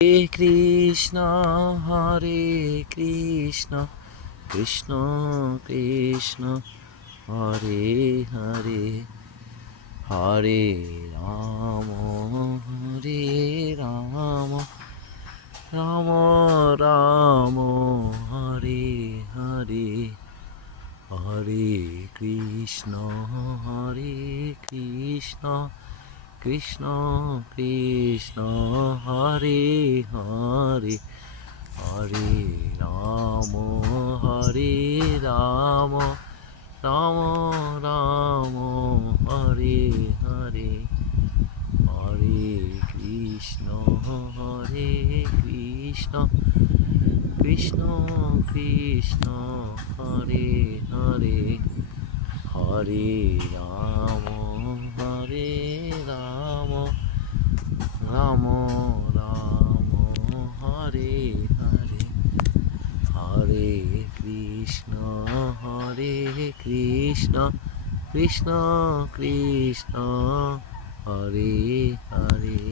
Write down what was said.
Hare Krishna Hare Krishna Krishna Krishna Hare Hare Hare Ram Hare Ram Ram Ram Hare Hare Hare Krishna Krishna Krishna Hare Hare Hare Ram Ram Ram Hare Hare Hare Krishna Krishna Krishna Hare Hare Hare Ram Ram Ram Hare Hare Hare Krishna Krishna Krishna Hare Hare.